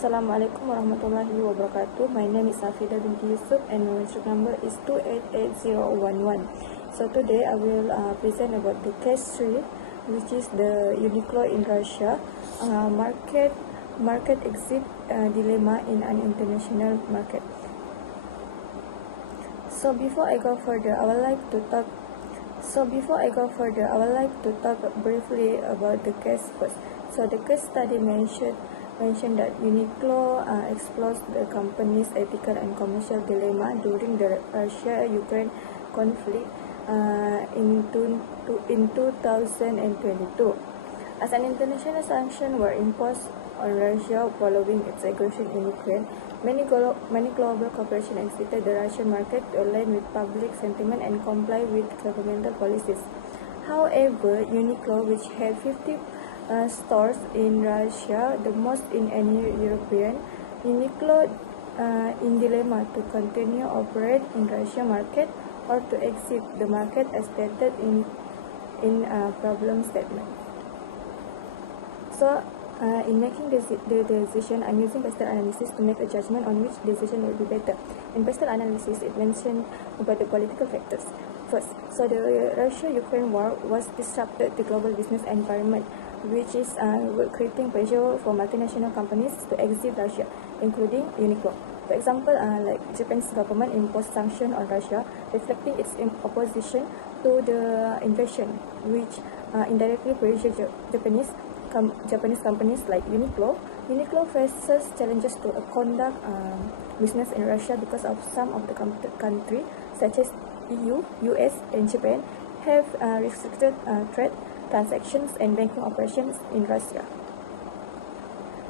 Assalamualaikum warahmatullahi wabarakatuh. My name is Safida binti Yusuf and my registered number is 288011. So today I will present about the case 3, which is the Uniqlo in Russia market exit dilemma in an international market. So before I go further, I would like to talk briefly about the case first. So the case study mentioned that Uniqlo explores the company's ethical and commercial dilemma during the Russia-Ukraine conflict in 2022. As an international sanction were imposed on Russia following its aggression in Ukraine, many global corporations exited the Russian market to align with public sentiment and comply with governmental policies. However, Uniqlo, which had 50 stores in Russia, the most in any European, Uniqlo in dilemma to continue operate in Russia market or to exit the market as stated in a problem statement. So, in making the decision, I'm using Pastel analysis to make a judgment on which decision will be better. In Pastel analysis, it mentioned about the political factors. First, so the Russia-Ukraine war was disrupted the global business environment, which is creating pressure for multinational companies to exit Russia, including Uniqlo. For example, like Japan's government imposed sanctions on Russia, reflecting its opposition to the invasion, which indirectly pressured Japanese companies like Uniqlo. Uniqlo faces challenges to conduct business in Russia because of some of the countries, such as EU, US, and Japan, have restricted trade transactions and banking operations in Russia.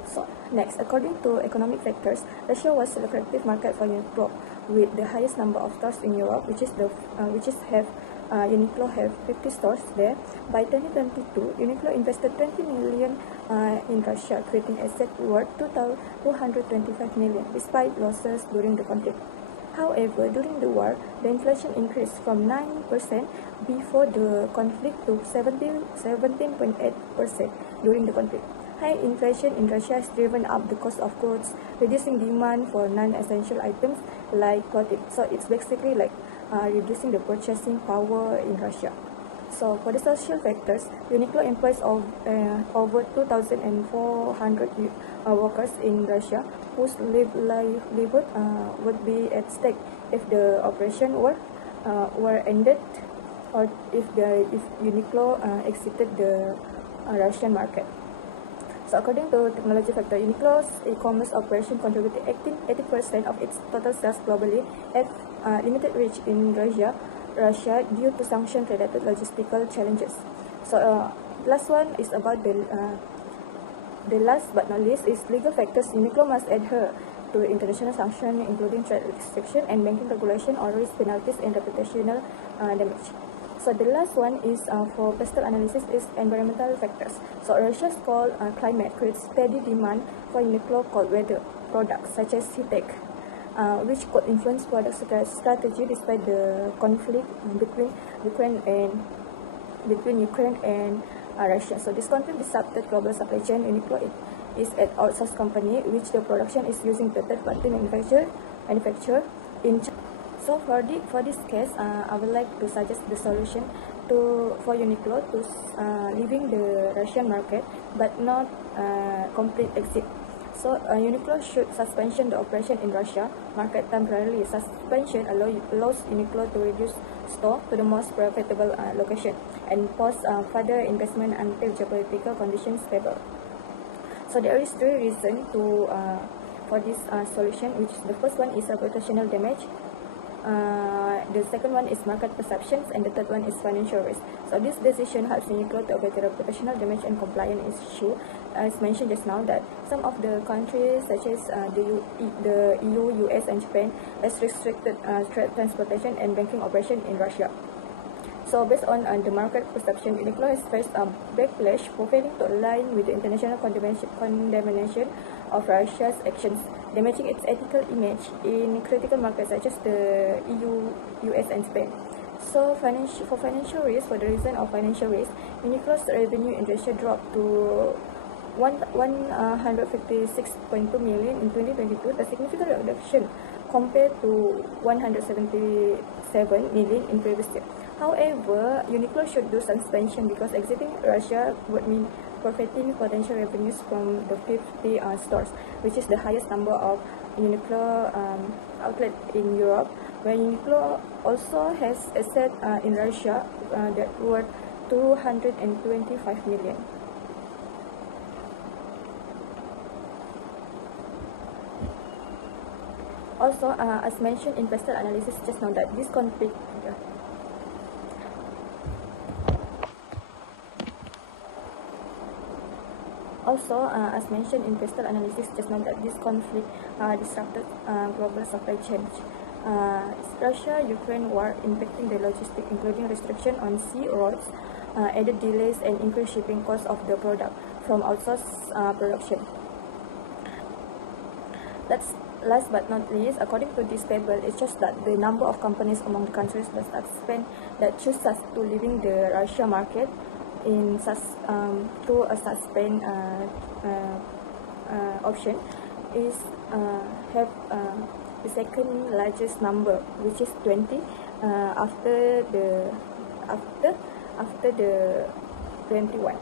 So next, according to economic factors, Russia was a lucrative market for Uniqlo, with the highest number of stores in Europe, Uniqlo have 50 stores there. By 2022, Uniqlo invested 20 million in Russia, creating assets worth 225 million, despite losses during the conflict. However, during the war, the inflation increased from 9% before the conflict to 17.8% during the conflict. High inflation in Russia has driven up the cost of goods, reducing demand for non-essential items like clothing. So it's basically like reducing the purchasing power in Russia. So for the social factors, Uniqlo employs over 2,400 workers in Russia, whose livelihood would be at stake if the operation were ended, or if Uniqlo exited the Russian market. So according to technology factor, Uniqlo's e-commerce operation contributed 80% of its total sales globally at limited reach in Russia due to sanction-related logistical challenges. So last one is about the last but not least is legal factors. Uniqlo must adhere to international sanctions, including trade restriction and banking regulation, or risk penalties and reputational damage. So the last one is for Pastel analysis is environmental factors. So Russia's cold climate creates steady demand for Uniqlo cold weather products such as heat-tech, which could influence product strategy despite the conflict between Ukraine and Russia. So this conflict disrupted global supply chain. Uniqlo is an outsourced company, which the production is using the third-party manufacturer in China. So for this case, I would like to suggest the solution for Uniqlo to leaving the Russian market, but not complete exit. So Uniqlo should suspension the operation in Russia market temporarily. Suspension allows Uniqlo to reduce store to the most profitable location and pause further investment until geopolitical conditions stable. So there is 3 reasons for this solution, which the first one is reputational damage. The second one is market perceptions, and the third one is financial risk. So this decision helps Uniqlo to avoid the reputational damage and compliance issue. As mentioned just now, that some of the countries such as the EU, US, and Japan has restricted trade, transportation, and banking operation in Russia. So based on the market perception, Uniqlo has faced a backlash for failing to align with the international condemnation of Russia's actions, damaging its ethical image in critical markets such as the EU, US, and Spain. So for the reason of financial risk, Uniqlo's revenue in Russia dropped to 156.2 million in 2022, a significant reduction compared to 177 million in previous year. However, Uniqlo should do suspension because exiting Russia would mean forfeiting potential revenues from the 50 stores, which is the highest number of Uniqlo outlet in Europe, where Uniqlo also has assets in Russia that worth 225 million. Also, as mentioned in investor analysis just now, that this conflict as mentioned in investor analysis just now, that this conflict disrupted global supply chain. Russia-Ukraine war impacting the logistics, including restriction on sea routes, added delays and increased shipping costs of the product from outsourced production. Last but not least, according to this table, it shows that the number of companies among the countries that choose to leaving the Russia market in through a suspend option is have the second largest number, which is 20 after the 21.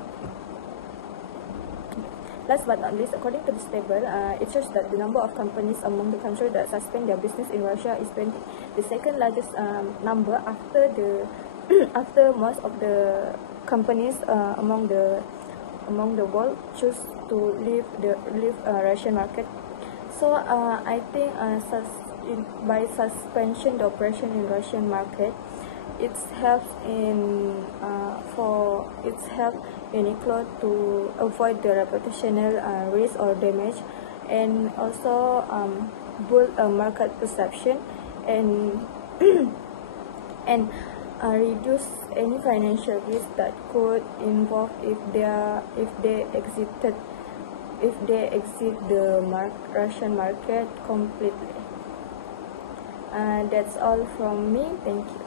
Last but not least, according to this table, it shows that the number of companies among the countries that suspend their business in Russia is 20. The second largest number after the after most of the companies among the world choose to leave Russian market. So I think by suspension the operation in Russian market, it helps Uniqlo to avoid the reputational risk or damage, and also build a market perception and and reduce any financial risk that could involve if they exit the Russian market completely. That's all from me. Thank you.